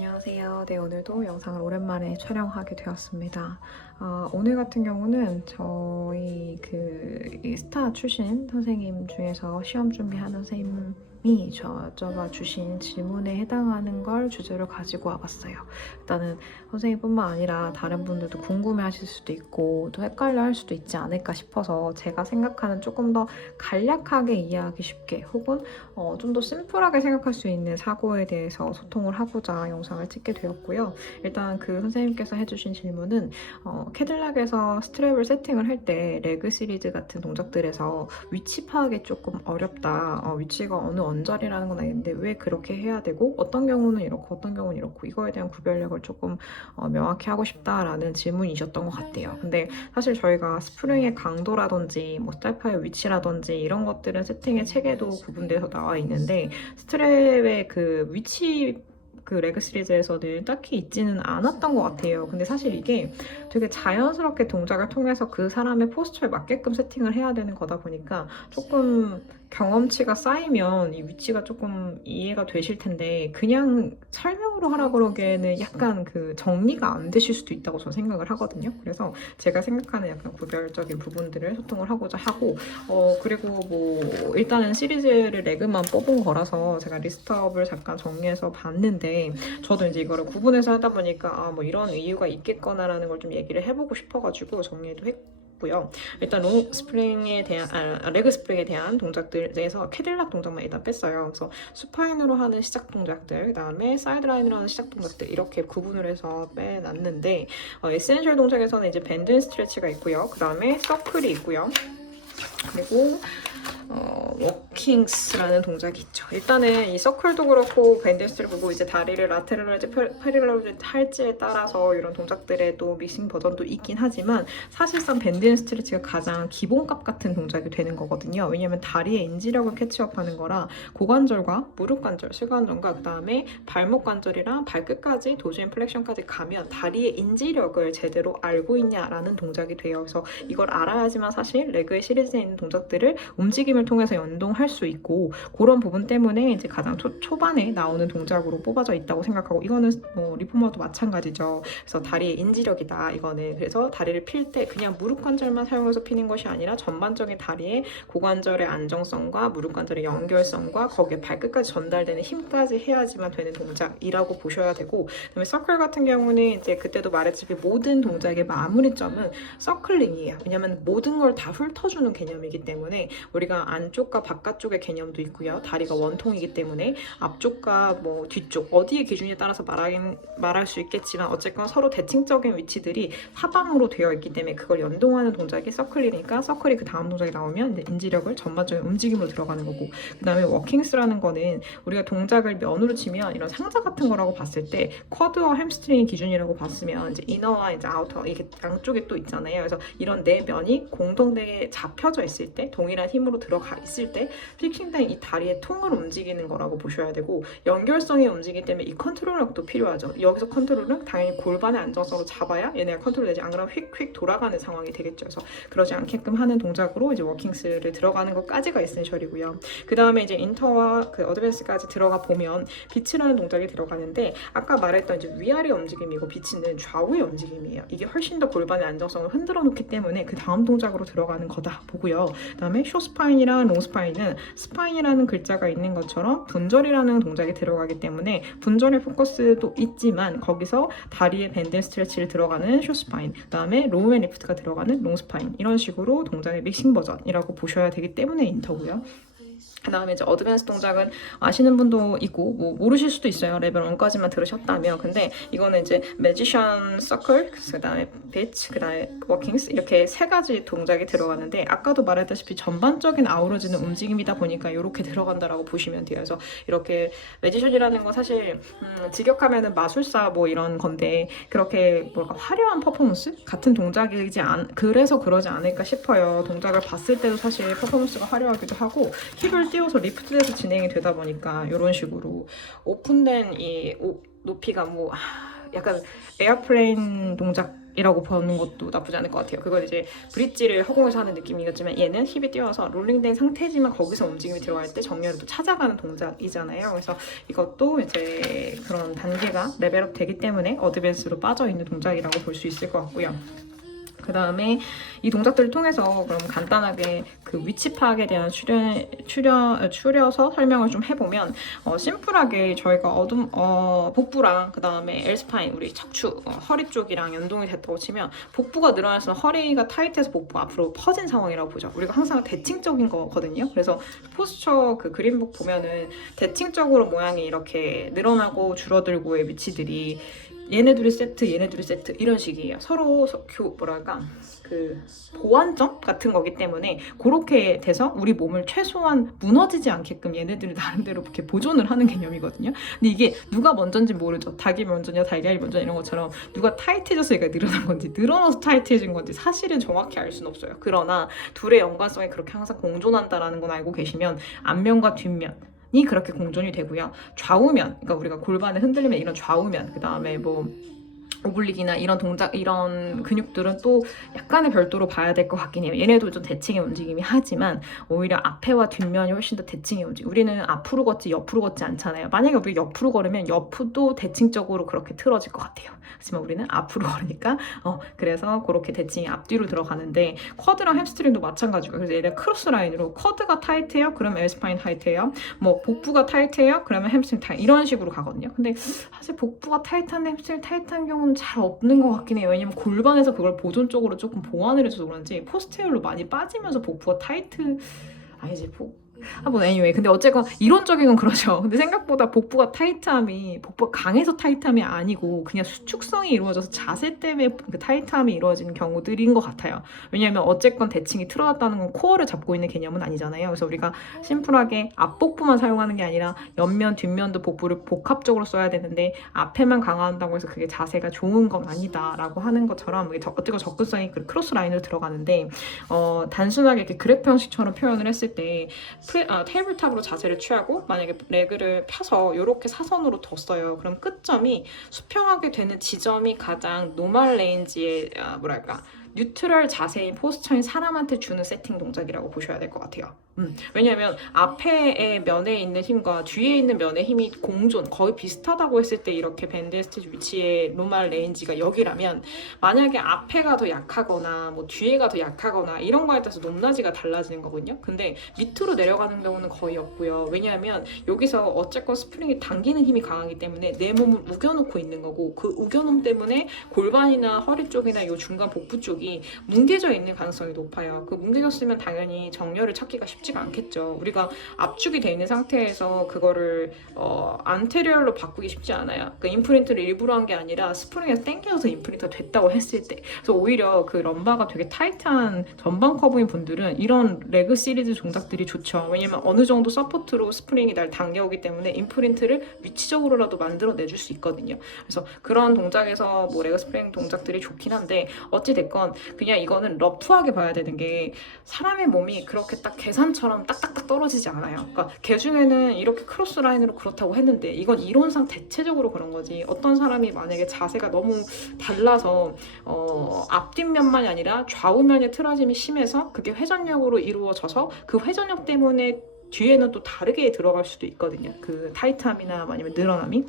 안녕하세요. 네, 오늘도 영상을 오랜만에 촬영하게 되었습니다. 오늘 같은 경우는 저희 이 스타 출신 선생님 중에서 시험 준비하는 선생님이 여쭤봐 주신 질문에 해당하는 걸 주제로 가지고 와봤어요. 일단은 선생님뿐만 아니라 다른 분들도 궁금해하실 수도 있고 또 헷갈려 할 수도 있지 않을까 싶어서 제가 생각하는 조금 더 간략하게 이해하기 쉽게 혹은 좀 더 심플하게 생각할 수 있는 사고에 대해서 소통을 하고자 영상을 찍게 되었고요. 일단 그 선생님께서 해주신 질문은 캐딜락에서 스트랩을 세팅을 할 때 레그 시리즈 같은 동작들에서 위치 파악이 조금 어렵다. 위치가 어느 언저리라는 건 아닌데 왜 그렇게 해야 되고 어떤 경우는 이렇고 어떤 경우는 이렇고 이거에 대한 구별력을 조금 명확히 하고 싶다라는 질문이셨던 것 같아요. 근데 사실 저희가 스프링의 강도라든지 뭐 스탈파의 위치라든지 이런 것들은 세팅의 책에도 구분돼서 나와 있는데 스트랩의 그 위치 그 레그 시리즈에서는 딱히 있지는 않았던 것 같아요. 근데 사실 이게 되게 자연스럽게 동작을 통해서 그 사람의 포스처에 맞게끔 세팅을 해야 되는 거다 보니까 조금 경험치가 쌓이면 이 위치가 조금 이해가 되실 텐데 그냥 설명으로 하라 그러기에는 약간 그 정리가 안 되실 수도 있다고 저는 생각을 하거든요. 그래서 제가 생각하는 약간 구별적인 부분들을 소통을 하고자 하고 그리고 뭐 일단은 시리즈를 레그만 뽑은 거라서 제가 리스트업을 잠깐 정리해서 봤는데 저도 이제 이거를 구분해서 하다 보니까 뭐 이런 이유가 있겠거나라는 걸 좀 얘기를 해보고 싶어가지고 정리도 했고요. 일단 롱 스프링에 대한 레그 스프링에 대한 동작들에서 캐딜락 동작만 일단 뺐어요. 그래서 수파인으로 하는 시작 동작들, 그다음에 사이드라인으로 하는 시작 동작들 이렇게 구분을 해서 빼놨는데 에센셜 동작에서는 이제 밴드 앤 스트레치가 있고요. 그다음에 서클이 있고요. 그리고 워킹스라는 동작이 있죠. 일단은 이 서클도 그렇고 밴드스트를 보고 이제 다리를 라테럴할지 페리럴할지 할지에 따라서 이런 동작들에도 믹싱 버전도 있긴 하지만 사실상 밴드 앤 스트레치가 가장 기본값 같은 동작이 되는 거거든요. 왜냐면 다리의 인지력을 캐치업하는 거라 고관절과 무릎 관절, 실관절과 그 다음에 발목 관절이랑 발끝까지 도즈인 플렉션까지 가면 다리의 인지력을 제대로 알고 있냐라는 동작이 돼요. 그래서 이걸 알아야지만 사실 레그의 시리즈에 있는 동작들을 움직임을 통해서 연동할 수 있고 그런 부분 때문에 이제 가장 초반에 나오는 동작으로 뽑아져 있다고 생각하고 이거는 리포머도 마찬가지죠. 그래서 다리의 인지력이다 이거는. 그래서 다리를 필 때 그냥 무릎 관절만 사용해서 피는 것이 아니라 전반적인 다리의 고관절의 안정성과 무릎 관절의 연결성과 거기에 발끝까지 전달되는 힘까지 해야지만 되는 동작이라고 보셔야 되고 그다음에 서클 같은 경우는 이제 그때도 말했듯이 모든 동작의 마무리점은 서클링이에요. 왜냐면 모든 걸 다 훑어주는 개념이기 때문에 우리가 안쪽과 바깥쪽의 개념도 있고요. 다리가 원통이기 때문에 앞쪽과 뭐 뒤쪽 어디의 기준에 따라서 말할 수 있겠지만 어쨌건 서로 대칭적인 위치들이 사방으로 되어 있기 때문에 그걸 연동하는 동작이 서클이니까 서클이 그 다음 동작이 나오면 이제 인지력을 전반적인 움직임으로 들어가는 거고 그 다음에 워킹스라는 거는 우리가 동작을 면으로 치면 이런 상자 같은 거라고 봤을 때 쿼드와 햄스트링이 기준이라고 봤으면 이제 이너와 이제 아우터 이게 양쪽에 또 있잖아요. 그래서 이런 네 면이 공동되게 잡혀져 있을 때 동일한 힘으로 들어가 있을 때 픽싱된 이 다리의 통을 움직이는 거라고 보셔야 되고 연결성이 움직이기 때문에 이 컨트롤력도 필요하죠. 여기서 컨트롤은 당연히 골반의 안정성으로 잡아야 얘네가 컨트롤되지 안 그러면 휙휙 돌아가는 상황이 되겠죠. 그래서 그러지 않게끔 하는 동작으로 이제 워킹스를 들어가는 것까지가 에센셜이고요. 그 다음에 이제 인터와 그 어드밴스까지 들어가 보면 비치라는 동작이 들어가는데 아까 말했던 이제 위아래 움직임이고 비치는 좌우의 움직임이에요. 이게 훨씬 더 골반의 안정성을 흔들어 놓기 때문에 그 다음 동작으로 들어가는 거다 보고요. 그 다음에 쇼스파인이랑 롱스파인은 스파인이라는 글자가 있는 것처럼 분절이라는 동작이 들어가기 때문에 분절의 포커스도 있지만 거기서 다리의 밴드 스트레치를 들어가는 쇼스파인 그 다음에 로우 앤 리프트가 들어가는 롱스파인 이런 식으로 동작의 믹싱 버전이라고 보셔야 되기 때문에 인터고요. 그 다음에 이제 어드밴스 동작은 아시는 분도 있고 뭐 모르실 수도 있어요. 레벨 1까지만 들으셨다면. 근데 이거는 이제 매지션 서클, 그 다음에 비치, 그 다음에 워킹스 이렇게 세 가지 동작이 들어가는데 아까도 말했다시피 전반적인 아우러지는 움직임이다 보니까 이렇게 들어간다라고 보시면 돼요. 그래서 이렇게 매지션이라는 건 사실 직역하면은 마술사 뭐 이런 건데 그렇게 뭐랄까 화려한 퍼포먼스 같은 동작이지 그래서 그러지 않을까 싶어요. 동작을 봤을 때도 사실 퍼포먼스가 화려하기도 하고 힙을 띄워서 리프트돼서 진행이 되다 보니까 이런 식으로 오픈된 이 높이가 뭐 약간 에어플레인 동작 이라고 보는 것도 나쁘지 않을 것 같아요. 그건 이제 브릿지를 허공에서 하는 느낌이겠지만 얘는 힙이 뛰어서 롤링된 상태지만 거기서 움직임이 들어갈 때 정렬을 또 찾아가는 동작이잖아요. 그래서 이것도 이제 그런 단계가 레벨업 되기 때문에 어드밴스로 빠져있는 동작이라고 볼 수 있을 것 같고요. 그 다음에 이 동작들을 통해서 그럼 간단하게 그 위치 파악에 대한 추려서 설명을 좀 해보면 심플하게 저희가 복부랑 그 다음에 L스파인 우리 척추 허리 쪽이랑 연동이 됐다고 치면 복부가 늘어나서 허리가 타이트해서 복부가 앞으로 퍼진 상황이라고 보죠. 우리가 항상 대칭적인 거거든요. 그래서 포스처 그 그림북 보면은 대칭적으로 모양이 이렇게 늘어나고 줄어들고의 위치들이 얘네들이 세트 이런 식이에요. 서로 뭐랄까 그 보완점 같은 거기 때문에 그렇게 돼서 우리 몸을 최소한 무너지지 않게끔 얘네들이 나름대로 이렇게 보존을 하는 개념이거든요. 근데 이게 누가 먼저인지 모르죠. 닭이 먼저냐 달걀이 먼저냐 이런 것처럼 누가 타이트해져서 얘가 늘어난 건지 늘어나서 타이트해진 건지 사실은 정확히 알 수는 없어요. 그러나 둘의 연관성이 그렇게 항상 공존한다라는 건 알고 계시면 앞면과 뒷면이 그렇게 공존이 되고요. 좌우면, 그러니까 우리가 골반을 흔들리면 이런 좌우면, 그 다음에 뭐 오블릭이나 이런 동작, 이런 근육들은 또 약간의 별도로 봐야 될 것 같긴 해요. 얘네도 좀 대칭의 움직임이 하지만 오히려 앞에와 뒷면이 훨씬 더 대칭의 움직임. 우리는 앞으로 걷지 옆으로 걷지 않잖아요. 만약에 우리 옆으로 걸으면 옆도 대칭적으로 그렇게 틀어질 것 같아요. 하지만 우리는 앞으로 걸으니까 그래서 그렇게 대칭이 앞뒤로 들어가는데 쿼드랑 햄스트링도 마찬가지고 그래서 얘네 크로스 라인으로 쿼드가 타이트해요? 그러면 L스파인 타이트해요? 뭐 복부가 타이트해요? 그러면 햄스트링 타이트 이런 식으로 가거든요. 근데 사실 복부가 타이트한 햄스트링 타이트한 경우는 잘 없는 것 같긴 해요. 왜냐면 골반에서 그걸 보존적으로 조금 보완을 해줘서 그런지 포스테어로 많이 빠지면서 복부가 타이트 아니지 뭐 anyway 근데 어쨌건 이론적인 건 그러죠. 근데 생각보다 복부가 강해서 타이트함이 아니고 그냥 수축성이 이루어져서 자세 때문에 그 타이트함이 이루어지는 경우들인 것 같아요. 왜냐하면 어쨌건 대칭이 틀어졌다는 건 코어를 잡고 있는 개념은 아니잖아요. 그래서 우리가 심플하게 앞복부만 사용하는 게 아니라 옆면 뒷면도 복부를 복합적으로 써야 되는데 앞에만 강화한다고 해서 그게 자세가 좋은 건 아니다라고 하는 것처럼 어쨌건 접근성이 크로스 라인으로 들어가는데 단순하게 이렇게 그래프 형식처럼 표현을 했을 때 테이블탑으로 자세를 취하고 만약에 레그를 펴서 이렇게 사선으로 뒀어요. 그럼 끝점이 수평하게 되는 지점이 가장 노멀 레인지의 뭐랄까 뉴트럴 자세인 포스처인 사람한테 주는 세팅 동작이라고 보셔야 될 것 같아요. 왜냐하면 앞에의 면에 있는 힘과 뒤에 있는 면의 힘이 공존 거의 비슷하다고 했을 때 이렇게 밴드 스티치 위치의 노멀 레인지가 여기라면 만약에 앞에가 더 약하거나 뭐 뒤에가 더 약하거나 이런 거에 따라서 높낮이가 달라지는 거거든요. 근데 밑으로 내려가는 경우는 거의 없고요. 왜냐하면 여기서 어쨌건 스프링이 당기는 힘이 강하기 때문에 내 몸을 우겨놓고 있는 거고 그 우겨놓음 때문에 골반이나 허리 쪽이나 이 중간 복부 쪽이 뭉개져 있는 가능성이 높아요. 그 뭉개졌으면 당연히 정렬을 찾기가 쉽지가 않겠죠. 우리가 압축이 돼 있는 상태에서 그거를 안테리얼로 바꾸기 쉽지 않아요. 그러니까 임프린트를 일부러 한 게 아니라 스프링에서 당겨서 임프린트가 됐다고 했을 때 그래서 오히려 그 럼바가 되게 타이트한 전방 커브인 분들은 이런 레그 시리즈 동작들이 좋죠. 왜냐면 어느 정도 서포트로 스프링이 날 당겨오기 때문에 임프린트를 위치적으로라도 만들어 내줄 수 있거든요. 그래서 그런 동작에서 뭐 레그 스프링 동작들이 좋긴 한데 어찌됐건 그냥 이거는 러프하게 봐야 되는 게 사람의 몸이 그렇게 딱 계산처럼 딱딱딱 떨어지지 않아요. 그러니까 개 중에는 이렇게 크로스 라인으로 그렇다고 했는데 이건 이론상 대체적으로 그런 거지. 어떤 사람이 만약에 자세가 너무 달라서 앞뒷면만이 아니라 좌우면의 틀어짐이 심해서 그게 회전력으로 이루어져서 그 회전력 때문에 뒤에는 또 다르게 들어갈 수도 있거든요. 그 타이트함이나 아니면 늘어남이.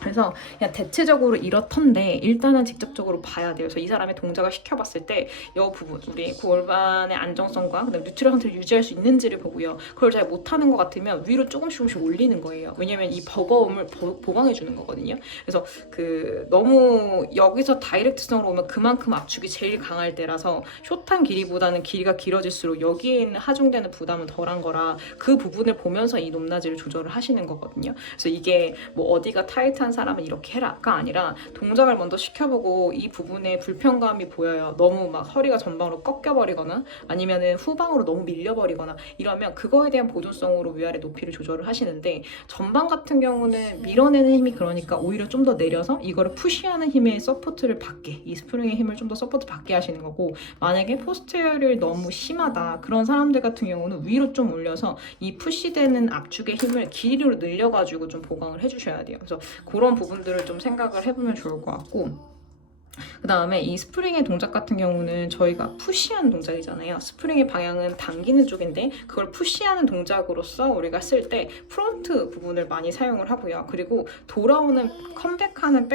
그래서 그냥 대체적으로 이렇던데 일단은 직접적으로 봐야 돼요. 그래서 이 사람의 동작을 시켜봤을 때 이 부분, 우리 골반의 안정성과 그다음에 뉴트럴 상태를 유지할 수 있는지를 보고요. 그걸 잘 못하는 것 같으면 위로 조금씩 올리는 거예요. 왜냐면 이 버거움을 보강해주는 거거든요. 그래서 그 너무 여기서 다이렉트성으로 오면 그만큼 압축이 제일 강할 때라서 숏한 길이보다는 길이가 길어질수록 여기에 있는 하중되는 부담은 덜한 거라 그 부분을 보면서 이 높낮이를 조절을 하시는 거거든요. 그래서 이게 뭐 어디가 타이트한 사람은 이렇게 해라가 아니라 동작을 먼저 시켜보고 이 부분에 불편감이 보여요. 너무 막 허리가 전방으로 꺾여버리거나 아니면은 후방으로 너무 밀려버리거나 이러면 그거에 대한 보존성으로 위아래 높이를 조절을 하시는데 전방 같은 경우는 밀어내는 힘이 그러니까 오히려 좀 더 내려서 이거를 푸시하는 힘의 서포트를 받게 이 스프링의 힘을 좀 더 서포트 받게 하시는 거고 만약에 포스테어를 너무 심하다 그런 사람들 같은 경우는 위로 좀 올려서 이 푸시되는 압축의 힘을 길이로 늘려가지고 좀 보강을 해주셔야 돼요. 그래서 그런 부분들을 좀 생각을 해보면 좋을 것 같고 그 다음에 이 스프링의 동작 같은 경우는 저희가 푸시하는 동작이잖아요. 스프링의 방향은 당기는 쪽인데 그걸 푸시하는 동작으로서 우리가 쓸 때 프론트 부분을 많이 사용을 하고요. 그리고 돌아오는 컴백하는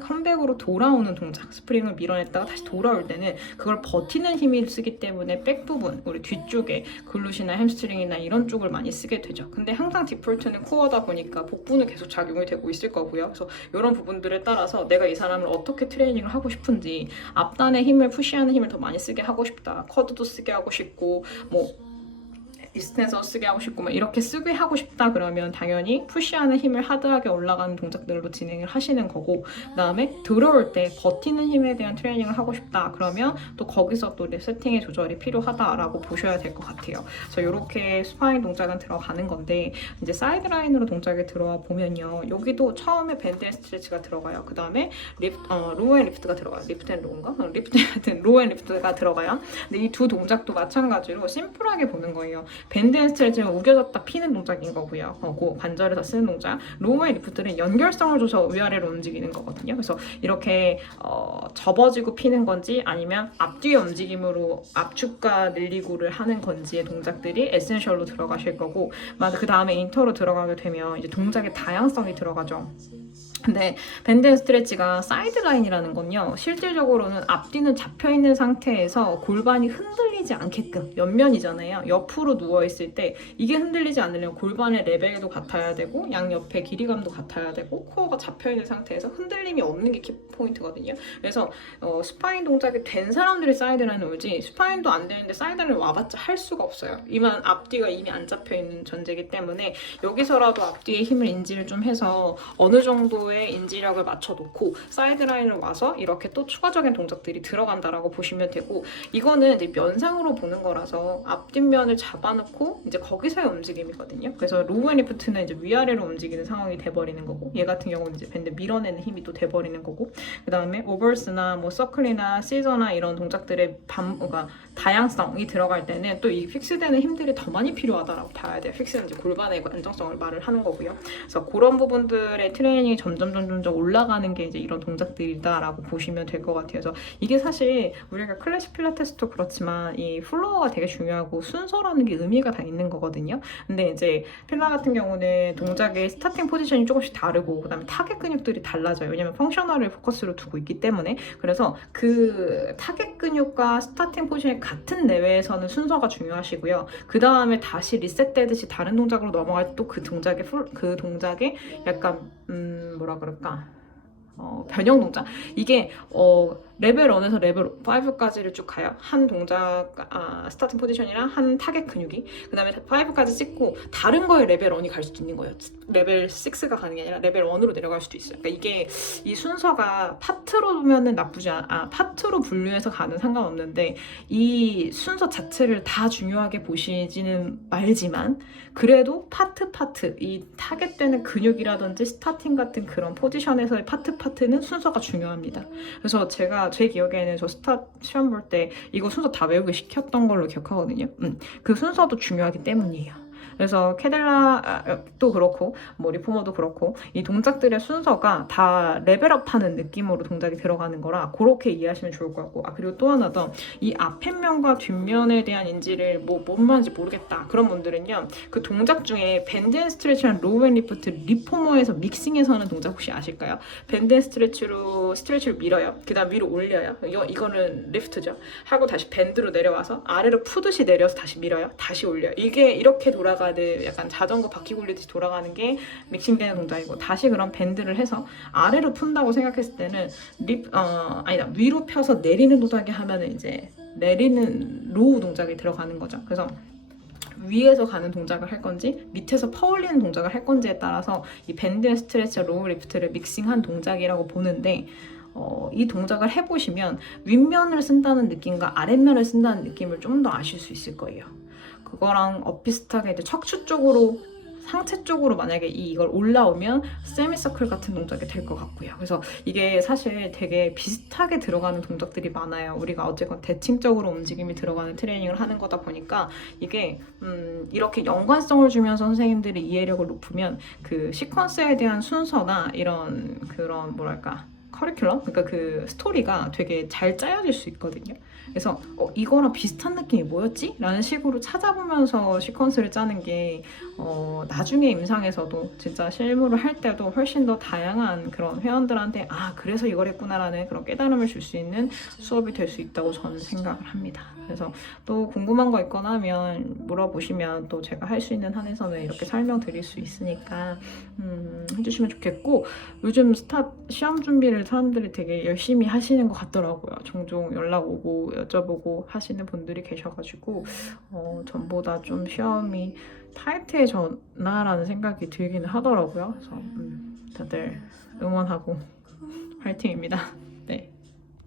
컴백으로 돌아오는 동작, 스프링을 밀어냈다가 다시 돌아올 때는 그걸 버티는 힘을 쓰기 때문에 백 부분, 우리 뒤쪽에 글룻이나 햄스트링이나 이런 쪽을 많이 쓰게 되죠. 근데 항상 디폴트는 코어다 보니까 복부는 계속 작용이 되고 있을 거고요. 그래서 이런 부분들에 따라서 내가 이 사람을 어떻게 트레이닝을 하고 싶은지, 앞단의 힘을 푸시하는 힘을 더 많이 쓰게 하고 싶다, 쿼드도 쓰게 하고 싶고 뭐 디스텐서 쓰게 하고 싶고 막 이렇게 쓰게 하고 싶다 그러면 당연히 푸시하는 힘을 하드하게 올라가는 동작들로 진행을 하시는 거고, 그 다음에 들어올 때 버티는 힘에 대한 트레이닝을 하고 싶다 그러면 또 거기서 또 세팅의 조절이 필요하다라고 보셔야 될 것 같아요. 그래서 이렇게 스파인 동작은 들어가는 건데, 이제 사이드라인으로 동작에 들어와 보면요, 여기도 처음에 밴드 앤 스트레치가 들어가요. 그 다음에 로우 앤 리프트가 들어가요. 리프트 앤 로우인가? 로우 앤 리프트가 들어가요. 근데 이 두 동작도 마찬가지로 심플하게 보는 거예요. 밴드 앤 스트레치는 우겨졌다 피는 동작인 거고요. 관절에서 쓰는 동작. 로우 앤 리프트는 연결성을 줘서 위아래로 움직이는 거거든요. 그래서 이렇게 접어지고 피는 건지 아니면 앞뒤 움직임으로 압축과 늘리고를 하는 건지의 동작들이 에센셜로 들어가실 거고, 그 다음에 인터로 들어가게 되면 이제 동작의 다양성이 들어가죠. 근데 밴드 앤 스트레치가 사이드라인이라는 건요, 실질적으로는 앞뒤는 잡혀있는 상태에서 골반이 흔들리지 않게끔, 옆면이잖아요. 옆으로 누워있을 때 이게 흔들리지 않으려면 골반의 레벨도 같아야 되고 양옆의 길이감도 같아야 되고 코어가 잡혀있는 상태에서 흔들림이 없는 게 키포인트거든요. 그래서 스파인 동작이 된 사람들이 사이드라인을 오지, 스파인도 안 되는데 사이드라인을 와봤자 할 수가 없어요. 이만 앞뒤가 이미 안 잡혀있는 전제이기 때문에 여기서라도 앞뒤에 힘을 인지를 좀 해서 어느 정도의 인지력을 맞춰놓고 사이드라인을 와서 이렇게 또 추가적인 동작들이 들어간다라고 보시면 되고, 이거는 이제 면상으로 보는 거라서 앞뒷면을 잡아놓고 이제 거기서의 움직임이거든요. 그래서 로우 앤 리프트는 이제 위아래로 움직이는 상황이 돼버리는 거고, 얘 같은 경우는 이제 밴드 밀어내는 힘이 또 돼버리는 거고, 그 다음에 오버스나 뭐 서클이나 시저나 이런 동작들의 그러니까 다양성이 들어갈 때는 또 이 픽스되는 힘들이 더 많이 필요하다라고 봐야 돼요. 픽스는 이제 골반의 안정성을 말을 하는 거고요. 그래서 그런 부분들의 트레이닝이 점점 올라가는 게 이제 이런 동작들이다라고 보시면 될 것 같아요. 그래서 이게 사실 우리가 클래식 필라테스도 그렇지만 이 플로어가 되게 중요하고 순서라는 게 의미가 다 있는 거거든요. 근데 이제 필라 같은 경우는 동작의 스타팅 포지션이 조금씩 다르고 그다음에 타겟 근육들이 달라져요. 왜냐면 펑셔널을 포커스로 두고 있기 때문에. 그래서 그 타겟 근육과 스타팅 포지션이 같은 내외에서는 순서가 중요하시고요. 그 다음에 다시 리셋되듯이 다른 동작으로 넘어갈 때 또 그 동작의 약간 뭐라 그럴까, 변형 동작. 이게 레벨 1에서 레벨 5까지를 쭉 가요. 한 동작, 스타팅 포지션이랑 한 타겟 근육이. 그 다음에 5까지 찍고 다른 거에 레벨 1이 갈 수도 있는 거예요. 레벨 6가 가는 게 아니라 레벨 1으로 내려갈 수도 있어요. 그러니까 이게 이 순서가 파트로 보면은 파트로 분류해서 가는 상관없는데 이 순서 자체를 다 중요하게 보시지는 말지만 그래도 파트 이 타겟되는 근육이라든지 스타팅 같은 그런 포지션에서의 파트는 순서가 중요합니다. 그래서 제가 제 기억에는 저 스타 시험 볼 때 이거 순서 다 외우게 시켰던 걸로 기억하거든요. 그 순서도 중요하기 때문이에요. 그래서 캐델라도 그렇고 뭐 리포머도 그렇고 이 동작들의 순서가 다 레벨업하는 느낌으로 동작이 들어가는 거라 그렇게 이해하시면 좋을 것 같고, 그리고 또 하나 더, 이 앞편면과 뒷면에 대한 인지를 뭔 말인지 모르겠다 그런 분들은요, 그 동작 중에 밴드 앤 스트레치랑 로우 앤 리프트 리포머에서 믹싱해서 하는 동작 혹시 아실까요? 밴드 앤 스트레치로 밀어요. 그 다음 위로 올려요. 이거는 리프트죠. 하고 다시 밴드로 내려와서 아래로 푸듯이 내려서 다시 밀어요. 다시 올려요. 이게 이렇게 돌아가는, 약간 자전거 바퀴 굴리듯이 돌아가는 게 믹싱되는 동작이고, 다시 그런 밴드를 해서 아래로 푼다고 생각했을 때는 위로 펴서 내리는 동작이 하면은 이제 내리는 로우 동작이 들어가는 거죠. 그래서 위에서 가는 동작을 할 건지 밑에서 퍼올리는 동작을 할 건지에 따라서 이 밴드 앤 스트레치와 로우 리프트를 믹싱한 동작이라고 보는데, 이 동작을 해보시면 윗면을 쓴다는 느낌과 아랫면을 쓴다는 느낌을 좀 더 아실 수 있을 거예요. 그거랑 비슷하게 이제 척추 쪽으로, 상체 쪽으로 만약에 이걸 올라오면 세미서클 같은 동작이 될 것 같고요. 그래서 이게 사실 되게 비슷하게 들어가는 동작들이 많아요. 우리가 어쨌건 대칭적으로 움직임이 들어가는 트레이닝을 하는 거다 보니까 이게 이렇게 연관성을 주면서 선생님들이 이해력을 높으면 그 시퀀스에 대한 순서나 이런 그런 뭐랄까 커리큘럼, 그러니까 그 스토리가 되게 잘 짜여질 수 있거든요. 그래서 이거랑 비슷한 느낌이 뭐였지? 라는 식으로 찾아보면서 시퀀스를 짜는 게 나중에 임상에서도 진짜 실무를 할 때도 훨씬 더 다양한 그런 회원들한테 아 그래서 이걸 했구나라는 그런 깨달음을 줄 수 있는 수업이 될 수 있다고 저는 생각을 합니다. 그래서 또 궁금한 거 있거나 하면 물어보시면 또 제가 할 수 있는 한에서는 이렇게 설명드릴 수 있으니까 해주시면 좋겠고, 요즘 스타 시험 준비를 사람들이 되게 열심히 하시는 것 같더라고요. 종종 연락 오고 여쭤보고 하시는 분들이 계셔가지고 전보다 좀 시험이 타이트해졌나라는 생각이 들기는 하더라고요. 그래서 다들 응원하고 화이팅입니다.